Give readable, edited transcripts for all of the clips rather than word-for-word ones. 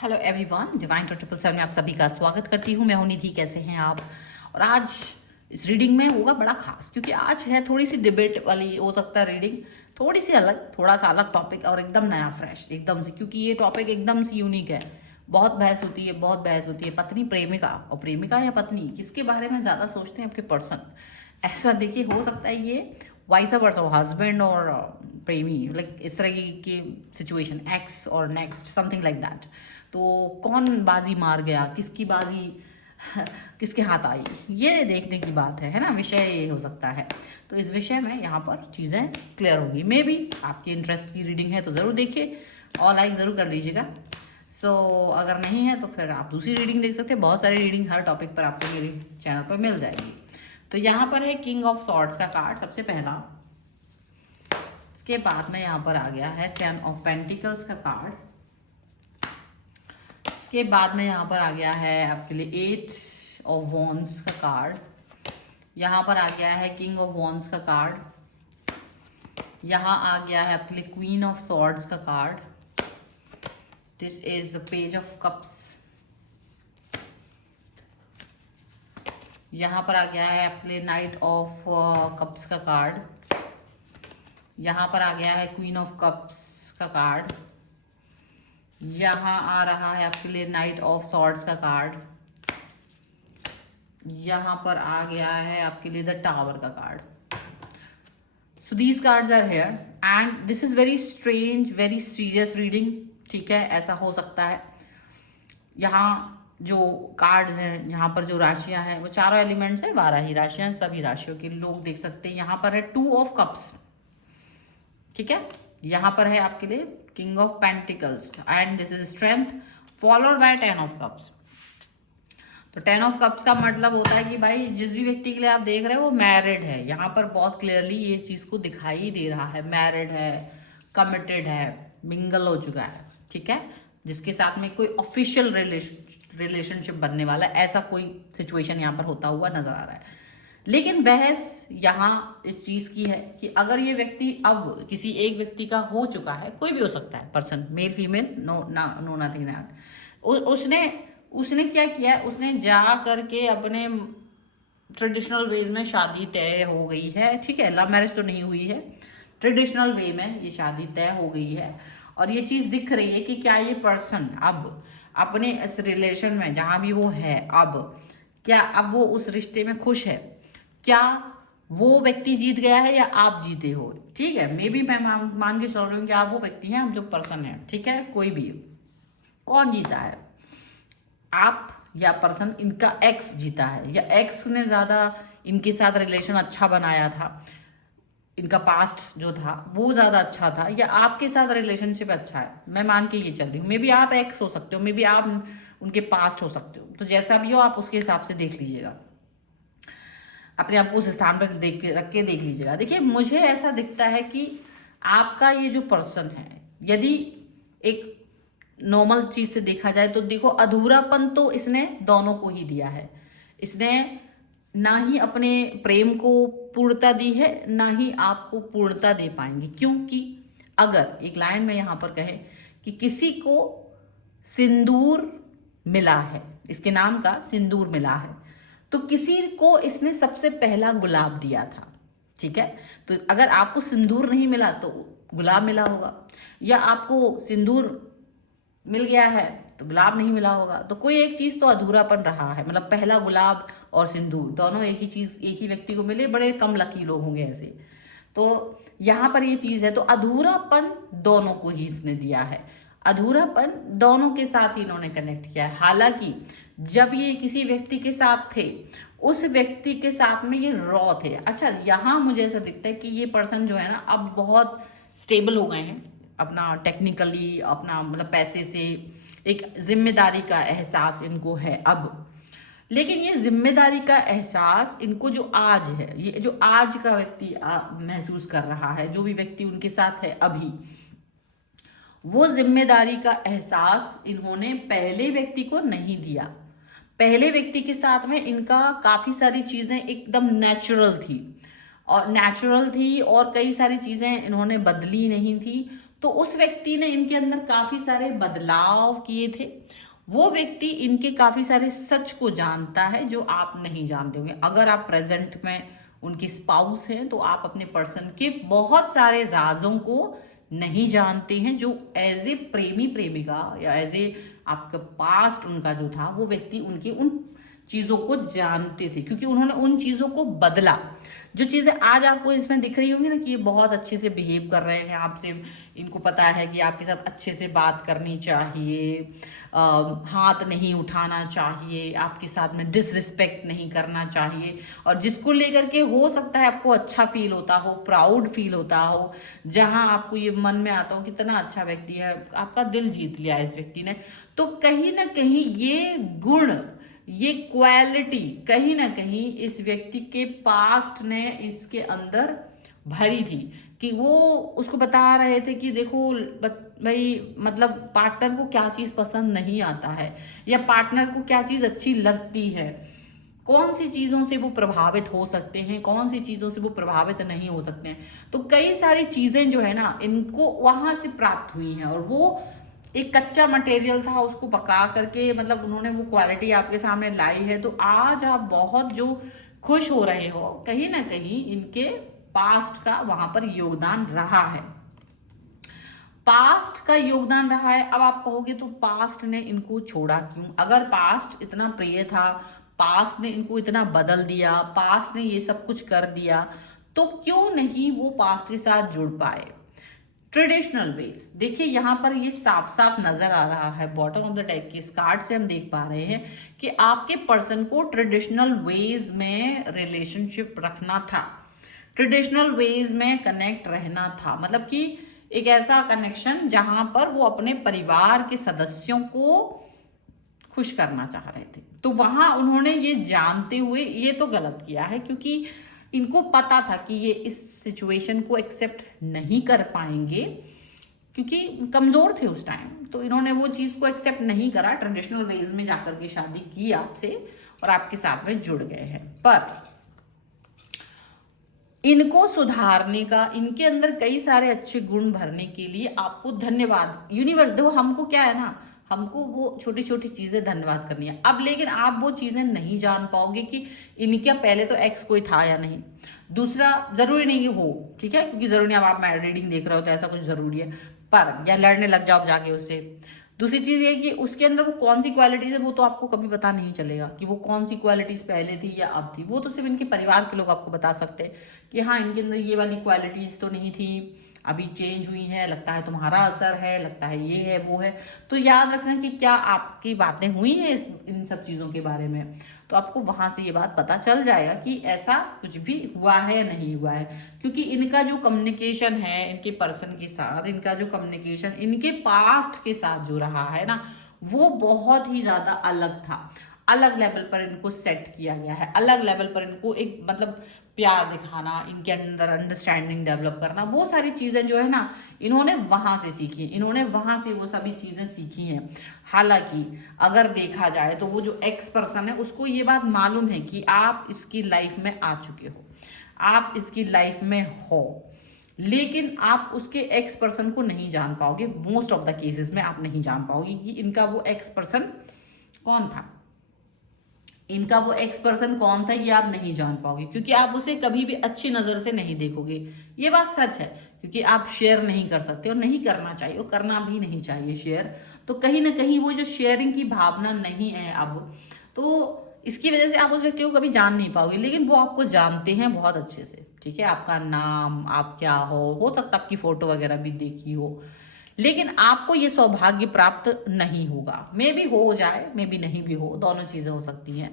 Hello everyone, divine 777 में आप सभी का स्वागत करती हूँ। मैं हूँ निधि। कैसे हैं आप? और आज इस रीडिंग में होगा बड़ा खास, क्योंकि आज है थोड़ी सी डिबेट वाली, हो सकता है रीडिंग थोड़ी सी अलग, थोड़ा सा अलग टॉपिक और एकदम नया फ्रेश एकदम से, क्योंकि ये टॉपिक एकदम से यूनिक है। बहुत बहस होती है, बहुत बहस होती है। पत्नी प्रेमिका और प्रेमिका या पत्नी, किसके बारे में ज़्यादा सोचते हैं आपके पर्सन? ऐसा देखिए, हो सकता है ये वाइस वर्सा, हस्बैंड और प्रेमी, लाइक इस तरह की सिचुएशन, एक्स और नेक्स्ट, समथिंग लाइक दैट। तो कौन बाजी मार गया, किसकी बाजी किसके हाथ आई, ये देखने की बात है ना। विषय ये हो सकता है। तो इस विषय में यहाँ पर चीज़ें क्लियर होगी। मे भी आपकी इंटरेस्ट की रीडिंग है तो ज़रूर देखिए और लाइक ज़रूर कर लीजिएगा। सो अगर नहीं है तो फिर आप दूसरी रीडिंग देख सकते हैं। बहुत सारी रीडिंग हर टॉपिक पर आपको मेरे चैनल पर मिल जाएगी। तो यहाँ पर है किंग ऑफ सॉर्ड्स का कार्ड सबसे पहला। इसके बाद में यहाँ पर आ गया है 10 ऑफ पेंटिकल्स का कार्ड। इसके बाद में यहाँ पर आ गया है आपके लिए 8 ऑफ वॉन्ड्स का कार्ड। यहाँ पर आ गया है किंग ऑफ वॉन्ड्स का कार्ड। यहाँ आ गया है आपके लिए क्वीन ऑफ सॉर्ड्स का card. This is the page of cups. यहाँ पर आ गया है आपके लिए नाइट ऑफ कप्स का कार्ड। यहाँ पर आ गया है क्वीन ऑफ कप्स का कार्ड। यहाँ आ रहा है आपके लिए नाइट ऑफ सॉर्ड्स का कार्ड। यहाँ पर आ गया है आपके लिए द टावर का card. So these cards are here and this is very strange, very serious reading. ठीक है, ऐसा हो सकता है। यहाँ जो कार्ड्स हैं, यहाँ पर जो राशियां हैं, वो चारों एलिमेंट्स हैं, 12 ही राशियां, सभी राशियों के लोग देख सकते हैं। यहाँ पर है 2 ऑफ कप्स। ठीक है, यहाँ पर है आपके लिए king of pentacles and this is strength followed by 10 of cups. तो 10 ऑफ कप्स का मतलब होता है कि भाई जिस भी व्यक्ति के लिए आप देख रहे हो वो मैरिड है। यहाँ पर बहुत क्लियरली ये चीज़ को दिखाई दे रहा है। मैरिड है, कमिटेड है, मिंगल हो चुका है। ठीक है, जिसके साथ में कोई ऑफिशियल रिलेशनशिप बनने वाला है, ऐसा कोई सिचुएशन यहाँ पर होता हुआ नजर आ रहा है। लेकिन बहस यहाँ इस चीज़ की है कि अगर ये व्यक्ति अब किसी एक व्यक्ति का हो चुका है, कोई भी हो सकता है person, male female, no nothing that, उसने क्या किया है, उसने जा करके अपने ट्रेडिशनल वेज में शादी तय हो गई है। ठीक है, लव मैरिज तो नहीं हुई है, ट्रेडिशनल वे में ये शादी तय हो गई है। और ये चीज़ दिख रही है कि क्या ये पर्सन अब अपने इस रिलेशन में जहाँ भी वो है, अब क्या अब वो उस रिश्ते में खुश है? क्या वो व्यक्ति जीत गया है या आप जीते हो? ठीक है, मे बी मैं मान के चल रही हूँ कि आप वो व्यक्ति हैं, आप जो पर्सन है। ठीक है, कोई भी, कौन जीता है, आप या पर्सन? इनका एक्स जीता है, या एक्स ने ज़्यादा इनके साथ रिलेशन अच्छा बनाया था, इनका पास्ट जो था वो ज़्यादा अच्छा था, या आपके साथ रिलेशनशिप अच्छा है? मैं मान के ये चल रही हूँ। मे बी आप एक्स हो सकते हो, मे बी आप उनके पास्ट हो सकते हो। तो जैसा भी हो आप उसके हिसाब से देख लीजिएगा, अपने आप को उस स्थान पर देख के रख के देख लीजिएगा। देखिए, मुझे ऐसा दिखता है कि आपका ये जो पर्सन है, यदि एक नॉर्मल चीज से देखा जाए तो देखो, अधूरापन तो इसने दोनों को ही दिया है। इसने ना ही अपने प्रेम को पूर्णता दी है, ना ही आपको पूर्णता दे पाएंगे। क्योंकि अगर एक लाइन में यहां पर कहें कि किसी को सिंदूर मिला है, इसके नाम का सिंदूर मिला है, तो किसी को इसने सबसे पहला गुलाब दिया था। ठीक है, तो अगर आपको सिंदूर नहीं मिला तो गुलाब मिला होगा, या आपको सिंदूर मिल गया है तो गुलाब नहीं मिला होगा। तो कोई एक चीज तो अधूरापन रहा है। मतलब पहला गुलाब और सिंदूर दोनों एक ही चीज, एक ही व्यक्ति को मिले, बड़े कम लकी लोग होंगे ऐसे। तो यहाँ पर ये चीज है, तो अधूरापन दोनों को ही इसने दिया है, अधूरापन दोनों के साथ ही इन्होंने कनेक्ट किया है। हालांकि जब ये किसी व्यक्ति के साथ थे, उस व्यक्ति के साथ में ये रॉ थे। अच्छा, यहाँ मुझे ऐसा दिखता है कि ये पर्सन जो है ना, अब बहुत स्टेबल हो गए हैं अपना टेक्निकली, अपना मतलब पैसे से, एक जिम्मेदारी का एहसास इनको है अब। लेकिन ये जिम्मेदारी का एहसास इनको जो आज है, ये जो आज का व्यक्ति महसूस कर रहा है, जो भी व्यक्ति उनके साथ है अभी, वो जिम्मेदारी का एहसास इन्होंने पहले व्यक्ति को नहीं दिया। पहले व्यक्ति के साथ में इनका काफ़ी सारी चीज़ें एकदम नेचुरल थी, और कई सारी चीज़ें इन्होंने बदली नहीं थी। तो उस व्यक्ति ने इनके अंदर काफी सारे बदलाव किए थे। वो व्यक्ति इनके काफी सारे सच को जानता है जो आप नहीं जानते होंगे। अगर आप प्रेजेंट में उनके स्पाउस हैं तो आप अपने पर्सन के बहुत सारे राजों को नहीं जानते हैं, जो एज ए प्रेमी प्रेमिका या एज ए आपका पास्ट उनका जो था, वो व्यक्ति उनके उन चीजों को जानते थे, क्योंकि उन्होंने उन चीजों को बदला। जो चीजें आज आपको इसमें दिख रही होंगी ना कि ये बहुत अच्छे से बिहेव कर रहे हैं आपसे, इनको पता है कि आपके साथ अच्छे से बात करनी चाहिए, हाथ नहीं उठाना चाहिए, आपके साथ में डिसरिस्पेक्ट नहीं करना चाहिए, और जिसको लेकर के हो सकता है आपको अच्छा फील होता हो, प्राउड फील होता हो, जहां आपको ये मन में आता हो कितना अच्छा व्यक्ति है, आपका दिल जीत लिया इस व्यक्ति ने, तो कहीं ना कहीं ये गुण, ये क्वालिटी कहीं ना कहीं इस व्यक्ति के पास्ट ने इसके अंदर भरी थी, कि वो उसको बता रहे थे कि देखो भाई, मतलब पार्टनर को क्या चीज पसंद नहीं आता है, या पार्टनर को क्या चीज अच्छी लगती है, कौन सी चीजों से वो प्रभावित हो सकते हैं, कौन सी चीजों से वो प्रभावित नहीं हो सकते हैं। तो कई सारी चीजें जो है ना इनको वहां से प्राप्त हुई हैं, और वो एक कच्चा मटेरियल था, उसको पका करके मतलब उन्होंने वो क्वालिटी आपके सामने लाई है। तो आज आप बहुत जो खुश हो रहे हो, कहीं ना कहीं इनके पास्ट का वहां पर योगदान रहा है, पास्ट का योगदान रहा है। अब आप कहोगे तो पास्ट ने इनको छोड़ा क्यों? अगर पास्ट इतना प्रिय था, पास्ट ने इनको इतना बदल दिया, पास्ट ने ये सब कुछ कर दिया, तो क्यों नहीं वो पास्ट के साथ जुड़ पाए? ट्रेडिशनल वेज, देखिए यहाँ पर ये साफ साफ नजर आ रहा है, बॉटम ऑफ द डेक के इस कार्ड से हम देख पा रहे हैं कि आपके पर्सन को ट्रेडिशनल वेज में रिलेशनशिप रखना था, ट्रेडिशनल वेज में कनेक्ट रहना था, मतलब कि एक ऐसा कनेक्शन जहां पर वो अपने परिवार के सदस्यों को खुश करना चाह रहे थे। तो वहां उन्होंने ये जानते हुए ये तो गलत किया है, क्योंकि इनको पता था कि ये इस सिचुएशन को एक्सेप्ट नहीं कर पाएंगे, क्योंकि कमजोर थे उस टाइम, तो इन्होंने वो चीज को एक्सेप्ट नहीं करा, ट्रेडिशनल वेज में जाकर के शादी की आपसे और आपके साथ में जुड़ गए हैं। पर इनको सुधारने का, इनके अंदर कई सारे अच्छे गुण भरने के लिए आपको धन्यवाद यूनिवर्स दो। हमको क्या है ना, हमको वो छोटी छोटी चीजें धन्यवाद करनी है। अब लेकिन आप वो चीजें नहीं जान पाओगे कि इनका पहले तो एक्स कोई था या नहीं, दूसरा जरूरी नहीं हो, ठीक है, क्योंकि जरूरी नहीं आप रीडिंग देख रहे हो तो ऐसा कुछ जरूरी है, पर या लड़ने लग जाओ जाके उससे। दूसरी चीज ये कि उसके अंदर वो कौन सी क्वालिटीज है वो तो आपको कभी पता नहीं चलेगा कि वो कौन सी क्वालिटीज पहले थी या अब थी, वो तो सिर्फ इनके परिवार के लोग आपको बता सकते हैं कि हाँ इनके अंदर ये वाली क्वालिटीज तो नहीं थी, अभी चेंज हुई है, लगता है तुम्हारा असर है, लगता है ये है वो है। तो याद रखना कि क्या आपकी बातें हुई हैं इन सब चीज़ों के बारे में, तो आपको वहां से ये बात पता चल जाएगा कि ऐसा कुछ भी हुआ है या नहीं हुआ है, क्योंकि इनका जो कम्युनिकेशन है इनके पर्सन के साथ, इनका जो कम्युनिकेशन इनके पास्ट के साथ जो रहा है ना, वो बहुत ही ज़्यादा अलग था। अलग लेवल पर इनको सेट किया गया है, अलग लेवल पर इनको एक मतलब प्यार दिखाना, इनके अंदर अंडरस्टैंडिंग डेवलप करना, वो सारी चीज़ें जो है ना इन्होंने वहां से सीखी, इन्होंने वहां से वो सभी चीज़ें सीखी हैं। हालांकि अगर देखा जाए तो वो जो एक्स पर्सन है उसको ये बात मालूम है कि आप इसकी लाइफ में आ चुके हो, आप इसकी लाइफ में हो, लेकिन आप उसके एक्स पर्सन को नहीं जान पाओगे। मोस्ट ऑफ द केसेस में आप नहीं जान पाओगे कि इनका वो एक्स पर्सन कौन था, इनका वो एक्स पर्सन कौन था, ये आप नहीं जान पाओगे, क्योंकि आप उसे कभी भी अच्छी नजर से नहीं देखोगे। ये बात सच है, क्योंकि आप शेयर नहीं कर सकते और नहीं करना चाहिए और करना भी नहीं चाहिए शेयर। तो कहीं ना कहीं वो जो शेयरिंग की भावना नहीं है अब, तो इसकी वजह से आप उस व्यक्ति को कभी जान नहीं पाओगे, लेकिन वो आपको जानते हैं बहुत अच्छे से, ठीक है। आपका नाम, आप क्या हो सकता है आपकी फोटो वगैरह भी देखी हो, लेकिन आपको ये सौभाग्य प्राप्त नहीं होगा। मे भी हो जाए, मे भी नहीं भी हो, दोनों चीजें हो सकती हैं।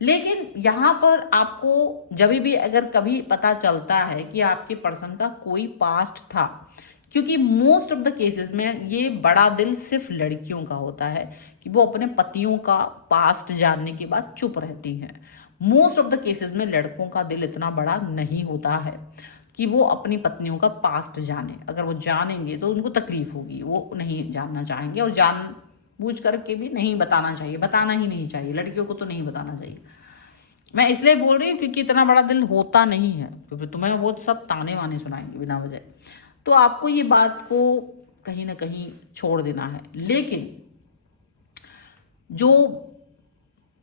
लेकिन यहाँ पर आपको जब भी अगर कभी पता चलता है कि आपके पर्सन का कोई पास्ट था, क्योंकि मोस्ट ऑफ द केसेस में ये बड़ा दिल सिर्फ लड़कियों का होता है कि वो अपने पतियों का पास्ट जानने के बाद चुप रहती हैं। मोस्ट ऑफ द केसेस में लड़कों का दिल इतना बड़ा नहीं होता है कि वो अपनी पत्नियों का पास्ट जाने। अगर वो जानेंगे तो उनको तकलीफ होगी, वो नहीं जानना चाहेंगे, और जान बूझ करके भी नहीं बताना चाहिए, बताना ही नहीं चाहिए, लड़कियों को तो नहीं बताना चाहिए। मैं इसलिए बोल रही हूँ क्योंकि इतना बड़ा दिल होता नहीं है, क्योंकि तुम्हें वो सब ताने वाने सुनाएंगे बिना वजह। तो आपको ये बात को कहीं ना कहीं छोड़ देना है। लेकिन जो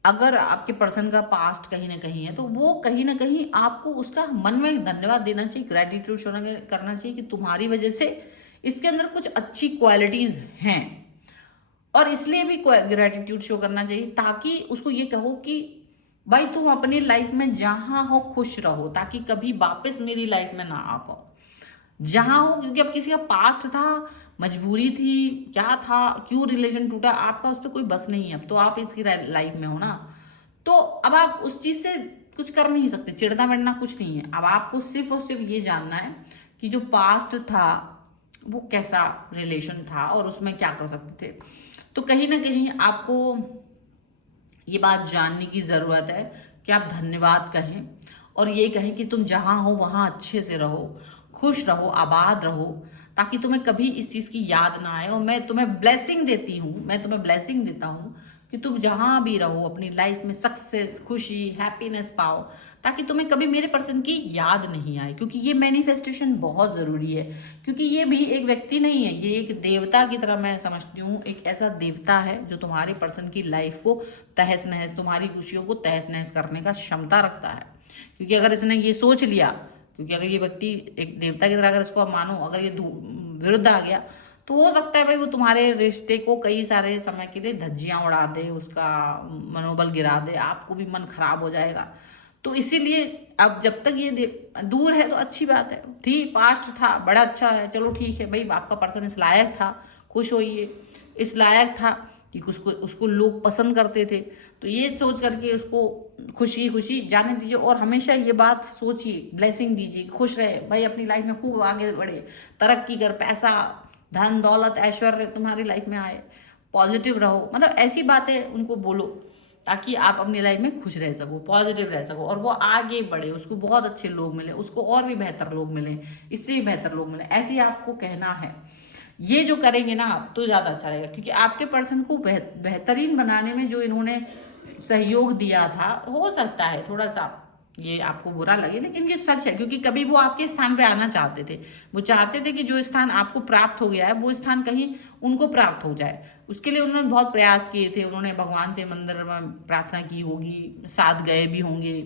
अगर आपके पर्सन का पास्ट कहीं ना कहीं है तो वो कहीं ना कहीं आपको उसका मन में धन्यवाद देना चाहिए, ग्रेटिट्यूड शो करना चाहिए कि तुम्हारी वजह से इसके अंदर कुछ अच्छी क्वालिटीज हैं, और इसलिए भी ग्रेटिट्यूड शो करना चाहिए ताकि उसको ये कहो कि भाई तुम अपनी लाइफ में जहां हो खुश रहो, ताकि कभी वापस मेरी लाइफ में ना आ पाओ। जहां हो, क्योंकि अब किसी का पास्ट था, मजबूरी थी, क्या था, क्यों रिलेशन टूटा, आपका उस पर कोई बस नहीं है। अब तो आप इसकी लाइफ में हो ना, तो अब आप उस चीज से कुछ कर नहीं सकते, चिढ़ना विढ़ना कुछ नहीं है। अब आपको सिर्फ और सिर्फ ये जानना है कि जो पास्ट था वो कैसा रिलेशन था और उसमें क्या कर सकते थे। तो कहीं ना कहीं आपको ये बात जानने की ज़रूरत है कि आप धन्यवाद कहें और ये कहें कि तुम जहाँ हो वहाँ अच्छे से रहो, खुश रहो, आबाद रहो, ताकि तुम्हें कभी इस चीज़ की याद ना आए। और मैं तुम्हें ब्लेसिंग देती हूँ, मैं तुम्हें ब्लेसिंग देता हूँ कि तुम जहाँ भी रहो अपनी लाइफ में सक्सेस, खुशी, हैप्पीनेस पाओ, ताकि तुम्हें कभी मेरे पर्सन की याद नहीं आए। क्योंकि ये मैनिफेस्टेशन बहुत ज़रूरी है, क्योंकि ये भी एक व्यक्ति नहीं है, ये एक देवता की तरह मैं समझती हूँ। एक ऐसा देवता है जो तुम्हारे पर्सन की लाइफ को तहस नहस, तुम्हारी खुशियों को तहस नहस करने का क्षमता रखता है। क्योंकि अगर इसने ये सोच लिया, क्योंकि अगर ये व्यक्ति एक देवता की तरह अगर इसको मानो, अगर ये विरुद्ध आ गया, तो हो सकता है भाई वो तुम्हारे रिश्ते को कई सारे समय के लिए धज्जियां उड़ा दे, उसका मनोबल गिरा दे, आपको भी मन खराब हो जाएगा। तो इसीलिए अब जब तक ये दूर है तो अच्छी बात है, ठीक, पास्ट था बड़ा अच्छा है, चलो ठीक है भाई, आपका पर्सन इस लायक था, खुश होइए, इस लायक था कि उसको लोग पसंद करते थे। तो ये सोच करके उसको खुशी खुशी जाने दीजिए, और हमेशा ये बात सोचिए, ब्लेसिंग दीजिए, खुश रहे भाई, अपनी लाइफ में खूब आगे बढ़े, तरक्की कर, पैसा, धन दौलत, ऐश्वर्य तुम्हारी लाइफ में आए, पॉजिटिव रहो। मतलब ऐसी बातें उनको बोलो ताकि आप अपनी लाइफ में खुश रह सको, पॉजिटिव रह सको, और वो आगे बढ़े, उसको बहुत अच्छे लोग मिले, उसको और भी बेहतर लोग मिले, इससे भी बेहतर लोग मिले, ऐसे ही आपको कहना है। ये जो करेंगे ना आप तो ज़्यादा अच्छा रहेगा, क्योंकि आपके पर्सन को बेहतरीन बनाने में जो इन्होंने सहयोग दिया था, हो सकता है थोड़ा सा ये आपको बुरा लगे, लेकिन ये सच है। क्योंकि कभी वो आपके स्थान पे आना चाहते थे, वो चाहते थे कि जो स्थान आपको प्राप्त हो गया है वो स्थान कहीं उनको प्राप्त हो जाए। उसके लिए उन्होंने बहुत प्रयास किए थे, उन्होंने भगवान से मंदिर में प्रार्थना की होगी, साथ गए भी होंगे,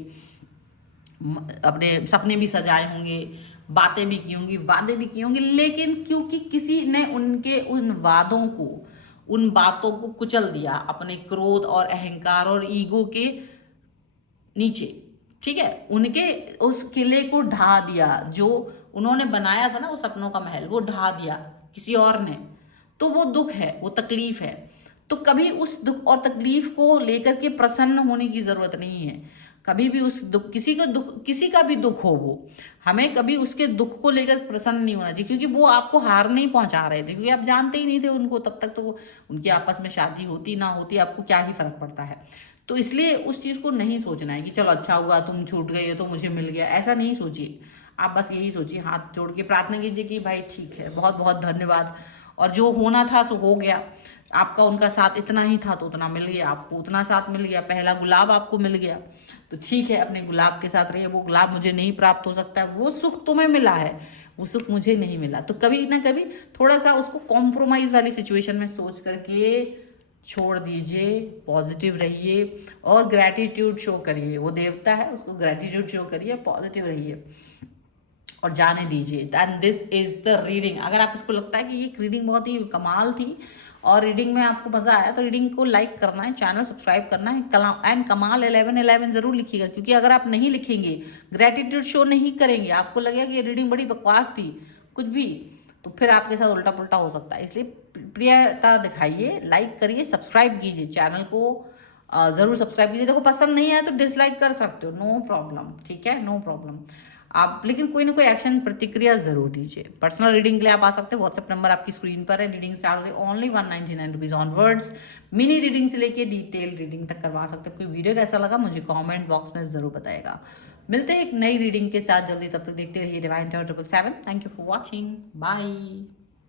अपने सपने भी सजाए होंगे, बातें भी की होंगी, वादे भी किए होंगे, लेकिन क्योंकि किसी ने उनके उन वादों को, उन बातों को कुचल दिया अपने क्रोध और अहंकार और ईगो के नीचे, ठीक है, उनके उस किले को ढा दिया, जो उन्होंने बनाया था ना वो सपनों का महल, वो ढा दिया किसी और ने। तो वो दुख है, वो तकलीफ है। तो कभी उस दुख और तकलीफ को लेकर के प्रसन्न होने की जरूरत नहीं है। कभी भी उस दुख, किसी का भी दुख हो, वो हमें कभी उसके दुख को लेकर प्रसन्न नहीं होना चाहिए, क्योंकि वो आपको हार नहीं पहुंचा रहे थे, क्योंकि आप जानते ही नहीं थे उनको तब तक। तो उनकी आपस में शादी होती ना होती आपको क्या ही फर्क पड़ता है। तो इसलिए उस चीज़ को नहीं सोचना है कि चलो अच्छा हुआ तुम छूट गए तो मुझे मिल गया, ऐसा नहीं सोचिए। आप बस यही सोचिए, हाथ जोड़ के प्रार्थना कीजिए कि भाई ठीक है, बहुत बहुत धन्यवाद, और जो होना था सो हो गया। आपका उनका साथ इतना ही था तो उतना मिल गया, आपको उतना साथ मिल गया, पहला गुलाब आपको मिल गया, तो ठीक है, अपने गुलाब के साथ रहिए। वो गुलाब मुझे नहीं प्राप्त हो सकता, वो सुख तुम्हें मिला है, वो सुख मुझे नहीं मिला, तो कभी ना कभी थोड़ा सा उसको कॉम्प्रोमाइज वाली सिचुएशन में सोच करके छोड़ दीजिए, पॉजिटिव रहिए और ग्रैटिट्यूड शो करिए। वो देवता है, उसको ग्रैटिट्यूड शो करिए, पॉजिटिव रहिए और जाने दीजिए। And this is the reading. अगर आप इसको लगता है कि ये रीडिंग बहुत ही कमाल थी और रीडिंग में आपको मज़ा आया, तो रीडिंग को लाइक करना है, चैनल सब्सक्राइब करना है, एंड कमाल 1111 ज़रूर लिखिएगा। क्योंकि अगर आप नहीं लिखेंगे, ग्रैटिट्यूड शो नहीं करेंगे, आपको लगेगा कि ये रीडिंग बड़ी बकवास थी, कुछ भी, तो फिर आपके साथ उल्टा पुल्टा हो सकता है। इसलिए प्रियता दिखाइए, लाइक करिए, सब्सक्राइब कीजिए, चैनल को ज़रूर सब्सक्राइब कीजिए। देखो पसंद नहीं आया तो डिसलाइक कर सकते हो, नो प्रॉब्लम, ठीक है, नो प्रॉब्लम। आप लेकिन कोई ना कोई एक्शन प्रतिक्रिया जरूर दीजिए। पर्सनल रीडिंग के लिए आप आ सकते हैं, व्हाट्सएप नंबर आपकी स्क्रीन पर है। रीडिंग स्टार्ट होगी only 199 rupees onwards. Mini reading से लेके डिटेल रीडिंग तक करवा सकते हैं। कोई वीडियो कैसा लगा मुझे कमेंट बॉक्स में जरूर बताएगा। मिलते हैं एक नई रीडिंग के साथ जल्दी, तब तक देखते रहिए divine tower 777। Thank you for watching, bye.